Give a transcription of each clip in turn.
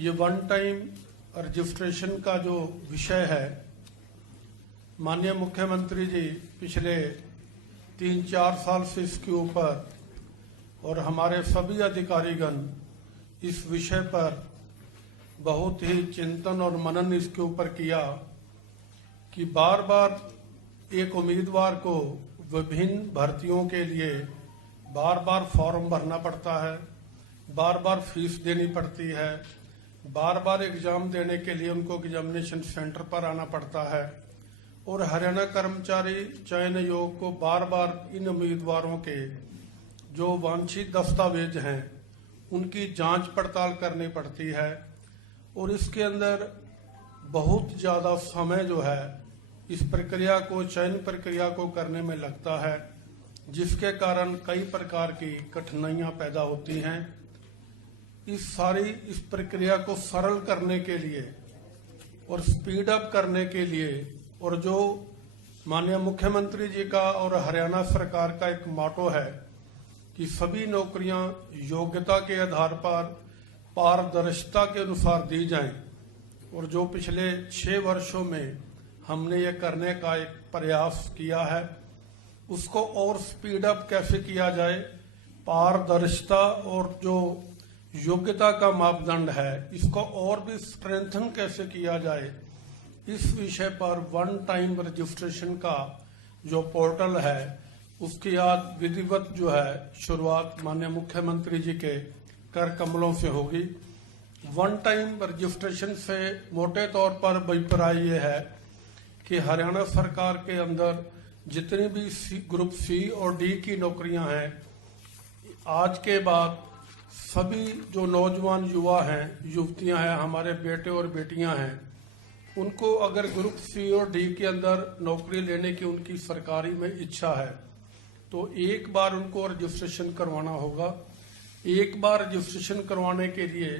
ये one time registration का जो विषय है, माननीय मुख्यमंत्री जी पिछले 3-4 साल से इसके ऊपर और हमारे सभी अधिकारीगण इस विषय पर बहुत ही चिंतन और मनन इसके ऊपर किया कि बार बार एक उम्मीदवार को विभिन्न भर्तियों के लिए बार बार फॉर्म भरना पड़ता है, बार बार फीस देनी पड़ती है, बार बार एग्जाम देने के लिए उनको एग्जामिनेशन सेंटर पर आना पड़ता है और हरियाणा कर्मचारी चयन आयोग को बार बार इन उम्मीदवारों के जो वांछित दस्तावेज हैं उनकी जांच पड़ताल करनी पड़ती है और इसके अंदर बहुत ज़्यादा समय जो है इस प्रक्रिया को, चयन प्रक्रिया को करने में लगता है, जिसके कारण कई प्रकार की कठिनाइयां पैदा होती हैं। इस प्रक्रिया को सरल करने के लिए और स्पीड अप करने के लिए और जो माननीय मुख्यमंत्री जी का और हरियाणा सरकार का एक मोटो है कि सभी नौकरियां योग्यता के आधार पर पारदर्शिता के अनुसार दी जाएं और जो पिछले 6 वर्षों में हमने ये करने का एक प्रयास किया है, उसको और स्पीड अप कैसे किया जाए, पारदर्शिता और जो योग्यता का मापदंड है इसको और भी स्ट्रेंथन कैसे किया जाए, इस विषय पर वन टाइम रजिस्ट्रेशन का जो पोर्टल है उसकी आज विधिवत जो है शुरुआत माननीय मुख्यमंत्री जी के कर कमलों से होगी। वन टाइम रजिस्ट्रेशन से मोटे तौर पर अभिप्राय ये है कि हरियाणा सरकार के अंदर जितनी भी ग्रुप सी और डी की नौकरियां हैं, आज के बाद सभी जो नौजवान युवा हैं, युवतियां हैं, हमारे बेटे और बेटियां हैं, उनको अगर ग्रुप सी और डी के अंदर नौकरी लेने की उनकी सरकारी में इच्छा है तो एक बार उनको रजिस्ट्रेशन करवाना होगा। एक बार रजिस्ट्रेशन करवाने के लिए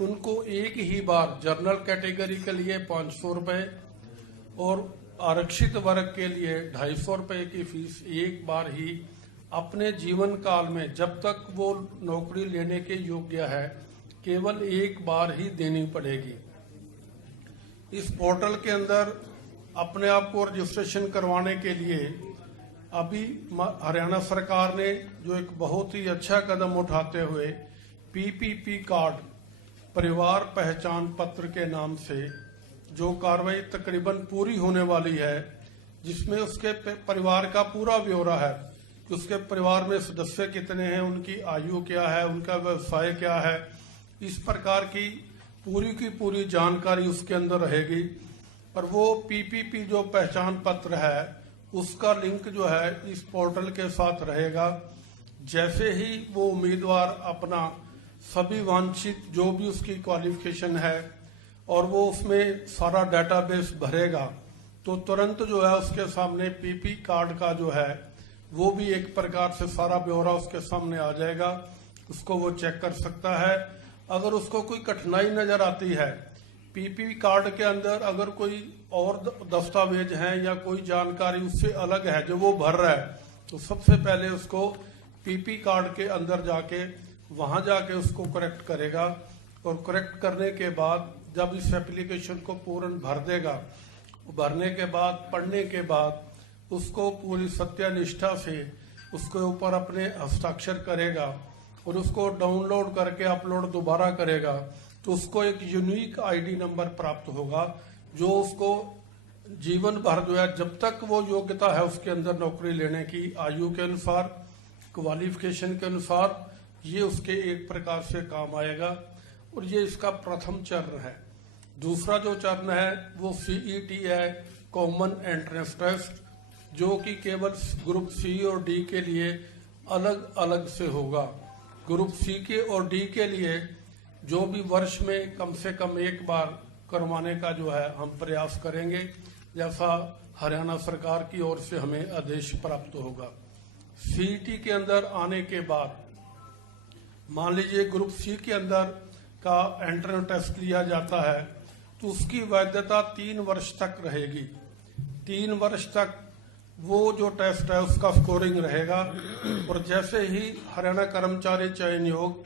उनको एक ही बार जनरल कैटेगरी के लिए 500 रुपये और आरक्षित वर्ग के लिए 250 रुपये की फीस एक बार ही अपने जीवन काल में जब तक वो नौकरी लेने के योग्य है केवल एक बार ही देनी पड़ेगी। इस पोर्टल के अंदर अपने आप को रजिस्ट्रेशन करवाने के लिए अभी हरियाणा सरकार ने जो एक बहुत ही अच्छा कदम उठाते हुए पीपीपी कार्ड, परिवार पहचान पत्र के नाम से जो कार्रवाई तकरीबन पूरी होने वाली है, जिसमें उसके परिवार का पूरा ब्यौरा है कि उसके परिवार में सदस्य कितने हैं, उनकी आयु क्या है, उनका व्यवसाय क्या है, इस प्रकार की पूरी जानकारी उसके अंदर रहेगी। और वो पीपीपी जो पहचान पत्र है उसका लिंक जो है इस पोर्टल के साथ रहेगा। जैसे ही वो उम्मीदवार अपना सभी वांछित जो भी उसकी क्वालिफिकेशन है और वो उसमें सारा डेटाबेस भरेगा तो तुरंत जो है उसके सामने पीपी कार्ड का जो है वो भी एक प्रकार से सारा ब्यौरा उसके सामने आ जाएगा, उसको वो चेक कर सकता है। अगर उसको कोई कठिनाई नजर आती है पीपी कार्ड के अंदर, अगर कोई और दस्तावेज हैं या कोई जानकारी उससे अलग है जो वो भर रहा है, तो सबसे पहले उसको पीपी कार्ड के अंदर जाके वहां जाके उसको करेक्ट करेगा और करेक्ट करने के बाद जब इस एप्लीकेशन को पूर्ण भर देगा, भरने के बाद पढ़ने के बाद उसको पूरी सत्यनिष्ठा से उसके ऊपर अपने हस्ताक्षर करेगा और उसको डाउनलोड करके अपलोड दोबारा करेगा तो उसको एक यूनिक आईडी नंबर प्राप्त होगा जो उसको जीवन भर जो है जब तक वो योग्यता है उसके अंदर नौकरी लेने की आयु के अनुसार, क्वालिफिकेशन के अनुसार ये उसके एक प्रकार से काम आएगा। और ये इसका प्रथम चरण है। दूसरा जो चरण है वो सीईटी है, कॉमन एंट्रेंस टेस्ट, जो कि केवल ग्रुप सी और डी के लिए अलग अलग से होगा। ग्रुप सी के और डी के लिए जो भी वर्ष में कम से कम एक बार करवाने का जो है हम प्रयास करेंगे, जैसा हरियाणा सरकार की ओर से हमें आदेश प्राप्त होगा। सीईटी के अंदर आने के बाद मान लीजिए ग्रुप सी के अंदर का एंट्रेंस टेस्ट लिया जाता है तो उसकी वैधता 3 वर्ष तक रहेगी। 3 वर्ष तक वो जो टेस्ट है उसका स्कोरिंग रहेगा और जैसे ही हरियाणा कर्मचारी चयन आयोग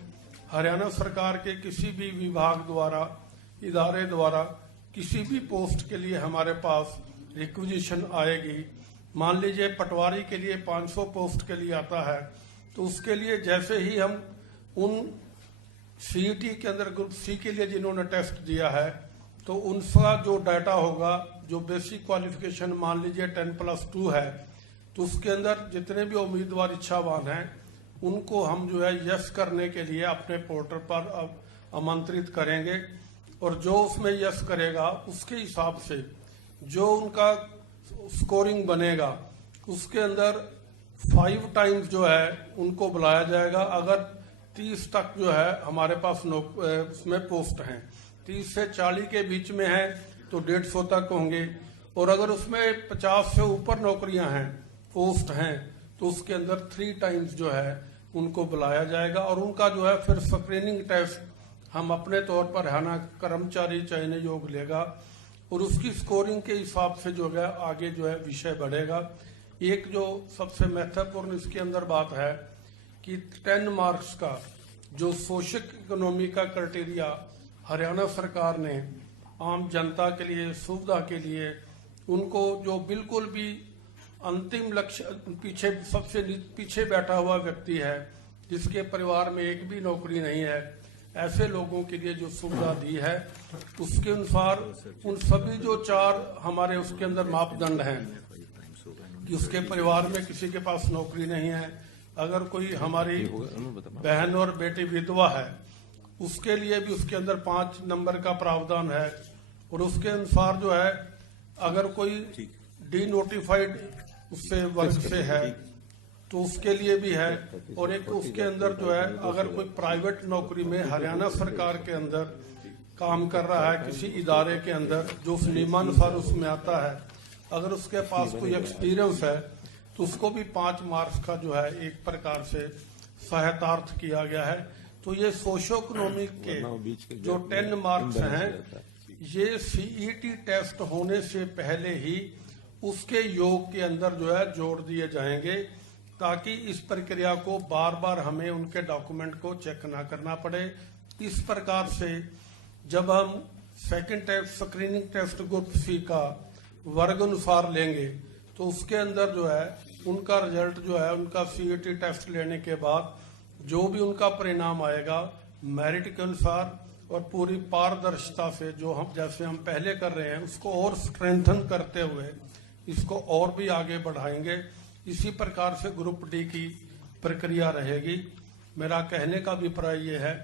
हरियाणा सरकार के किसी भी विभाग द्वारा, इदारे द्वारा किसी भी पोस्ट के लिए हमारे पास रिक्विजिशन आएगी, मान लीजिए पटवारी के लिए 500 पोस्ट के लिए आता है, तो उसके लिए जैसे ही हम उन सीईटी के अंदर ग्रुप सी के लिए जिन्होंने टेस्ट दिया है, तो उनका जो डाटा होगा, जो बेसिक क्वालिफिकेशन मान लीजिए 10+2 है, तो उसके अंदर जितने भी उम्मीदवार इच्छावान हैं उनको हम जो है यस करने के लिए अपने पोर्टल पर आमंत्रित करेंगे, और जो उसमें यस करेगा उसके हिसाब से जो उनका स्कोरिंग बनेगा उसके अंदर 5 टाइम्स जो है उनको बुलाया जाएगा। अगर 30 तक जो है हमारे पास उसमें पोस्ट हैं, 30 से 40 के बीच में है तो 150 तक होंगे, और अगर उसमें 50 से ऊपर नौकरियां हैं, पोस्ट हैं, तो उसके अंदर 3 टाइम्स जो है उनको बुलाया जाएगा, और उनका जो है फिर स्क्रीनिंग टेस्ट हम अपने तौर पर हरियाणा कर्मचारी चयन आयोग लेगा, और उसकी स्कोरिंग के हिसाब से जो है आगे जो है विषय बढ़ेगा। एक जो सबसे महत्वपूर्ण इसके अंदर बात है कि 10 मार्क्स का जो सोशियो इकोनॉमी का क्राइटेरिया हरियाणा सरकार ने आम जनता के लिए, सुविधा के लिए, उनको जो बिल्कुल भी अंतिम लक्ष्य पीछे सबसे पीछे बैठा हुआ व्यक्ति है, जिसके परिवार में एक भी नौकरी नहीं है, ऐसे लोगों के लिए जो सुविधा दी है, उसके अनुसार उन सभी जो 4 हमारे उसके अंदर मापदंड हैं कि उसके परिवार में किसी के पास नौकरी नहीं है, अगर कोई हमारी बहन और बेटी विधवा है उसके लिए भी उसके अंदर 5 नंबर का प्रावधान है, और उसके अनुसार जो है अगर कोई डीनोटिफाइड उससे वर्ग से है तो उसके लिए भी है, और एक उसके अंदर जो है अगर कोई प्राइवेट नौकरी में हरियाणा सरकार के अंदर काम कर रहा है किसी इदारे के अंदर जो उस नियमानुसार उसमें आता है, अगर उसके पास कोई एक्सपीरियंस है तो उसको भी 5 मार्क्स का जो है एक प्रकार से सहायतार्थ किया गया है। तो ये सोशियो इकोनॉमिक के जो 10 मार्क्स हैं, ये सीईटी टेस्ट होने से पहले ही उसके योग के अंदर जो है जोड़ दिए जाएंगे, ताकि इस प्रक्रिया को बार बार हमें उनके डॉक्यूमेंट को चेक ना करना पड़े। इस प्रकार से जब हम second test screening test group C का वर्ग अनुसार लेंगे तो उसके अंदर जो है उनका रिजल्ट जो है उनका सीईटी टेस्ट लेने के बाद जो भी उनका परिणाम आएगा मेरिट के अनुसार और पूरी पारदर्शिता से, जो हम जैसे हम पहले कर रहे हैं उसको और स्ट्रेंथन करते हुए इसको और भी आगे बढ़ाएंगे। इसी प्रकार से ग्रुप डी की प्रक्रिया रहेगी। मेरा कहने का अभिप्राय ये है,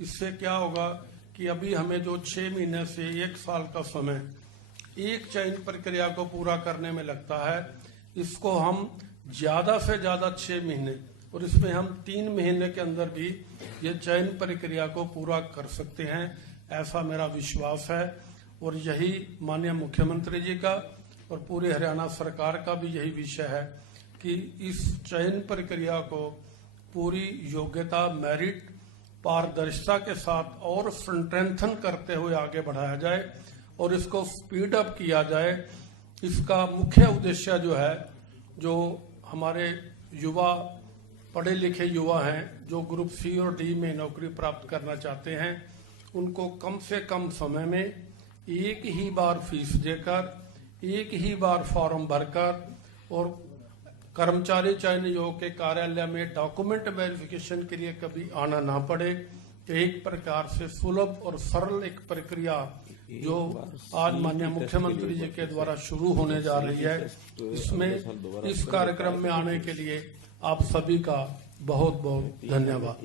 इससे क्या होगा कि अभी हमें जो 6 महीने से 1 साल का समय एक चयन प्रक्रिया को पूरा करने में लगता है, इसको हम ज्यादा से ज्यादा 6 महीने और इसमें हम 3 महीने के अंदर भी ये चयन प्रक्रिया को पूरा कर सकते हैं, ऐसा मेरा विश्वास है। और यही माननीय मुख्यमंत्री जी का और पूरी हरियाणा सरकार का भी यही विषय है कि इस चयन प्रक्रिया को पूरी योग्यता, मेरिट, पारदर्शिता के साथ और स्ट्रेंथन करते हुए आगे बढ़ाया जाए और इसको स्पीड अप किया जाए। इसका मुख्य उद्देश्य जो है, जो हमारे युवा पढ़े लिखे युवा हैं जो ग्रुप सी और डी में नौकरी प्राप्त करना चाहते हैं, उनको कम से कम समय में एक ही बार फीस देकर, एक ही बार फॉर्म भरकर और कर्मचारी चयन आयोग के कार्यालय में डॉक्यूमेंट वेरिफिकेशन के लिए कभी आना ना पड़े। एक प्रकार से सुलभ और सरल एक प्रक्रिया जो आज माननीय मुख्यमंत्री जी के द्वारा शुरू होने जा रही है, इसमें इस कार्यक्रम में आने के लिए आप सभी का बहुत बहुत धन्यवाद।